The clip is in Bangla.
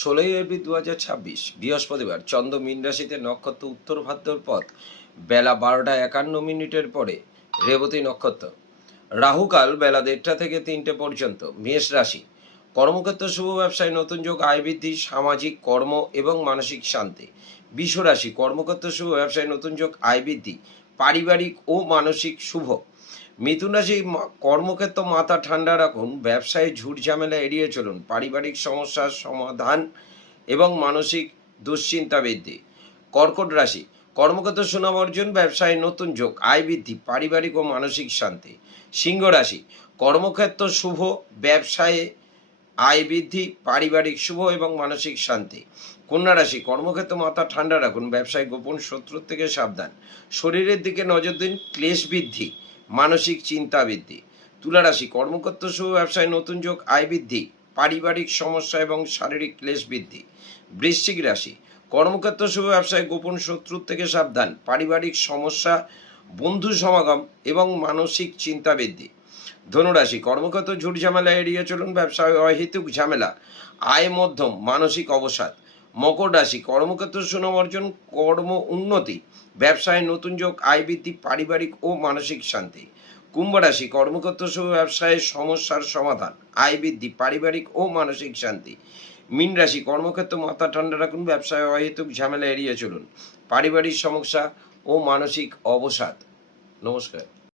16 এপ্রিল 2026 বৃহস্পতিবার চন্দ্র মীন রাশিতে, নক্ষত্র উত্তর ভাদ্রপদ, বেলা 12টা 51 মিনিটের পরে রেবতী নক্ষত্র। রাহুকাল বেলা 1:30 থেকে 3টে পর্যন্ত। মেষ রাশি, কর্মক্ষেত্র শুভ, ব্যবসায় নতুন যোগ, আয় বৃদ্ধি, সামাজিক কর্ম এবং মানসিক শান্তি। বৃষ রাশি, কর্মক্ষেত্র শুভ, ব্যবসায় নতুন যোগ, আয় বৃদ্ধি, পারিবারিক ও মানসিক শুভ। মিথুন রাশি, কর্মক্ষেত্র মাথা ঠান্ডা রাখুন, ব্যবসায় ঝুট ঝামেলা এড়িয়ে চলুন, পারিবারিক সমস্যার সমাধান এবং মানসিক দুশ্চিন্তা বৃদ্ধি। কর্কট রাশি, কর্মক্ষেত্র সুনাম অর্জন, ব্যবসায় নতুন যোগ, আয় বৃদ্ধি, পারিবারিক ও মানসিক শান্তি। সিংহ রাশি, কর্মক্ষেত্র শুভ, ব্যবসায়ে আয় বৃদ্ধি, পারিবারিক শুভ এবং মানসিক শান্তি। কন্যা রাশি, কর্মক্ষেত্র মাথা ঠান্ডা রাখুন, ব্যবসায় গোপন শত্রুর থেকে সাবধান, শরীরের দিকে নজর দিন, ক্লেশ বৃদ্ধি, মানসিক চিন্তা বৃদ্ধি। তুলা রাশি, কর্মক্ষেত্র শুভ, ব্যবসায় নতুন যোগ, আয় বৃদ্ধি, পারিবারিক সমস্যা এবং শারীরিক ক্লেশ বৃদ্ধি। বৃশ্চিক রাশি, কর্মক্ষেত্র শুভ, ব্যবসায় গোপন শত্রুর থেকে সাবধান, পারিবারিক সমস্যা, বন্ধু সমাগম এবং মানসিক চিন্তা বৃদ্ধি। ধনুরাশি, কর্মক্ষেত্র ঝুট ঝামেলা এড়িয়ে চলুন, ব্যবসায় অহেতুক ঝামেলা, আয় মধ্যম, মানসিক অবসাদ। মকর রাশি, কর্মক্ষেত্র সুনাম অর্জন, কর্ম উন্নতি, ব্যবসায় নতুন যোগ, আয় বৃদ্ধি, পারিবারিক ও মানসিক শান্তি। কুম্ভ রাশি, কর্মক্ষেত্র শুভ, ব্যবসায় সমস্যার সমাধান, আয় বৃদ্ধি, পারিবারিক ও মানসিক শান্তি। মীন রাশি, কর্মক্ষেত্র মাথা ঠান্ডা রাখুন, ব্যবসায় অহেতুক ঝামেলা এড়িয়ে চলুন, পারিবারিক সমস্যা ও মানসিক অবসাদ। নমস্কার।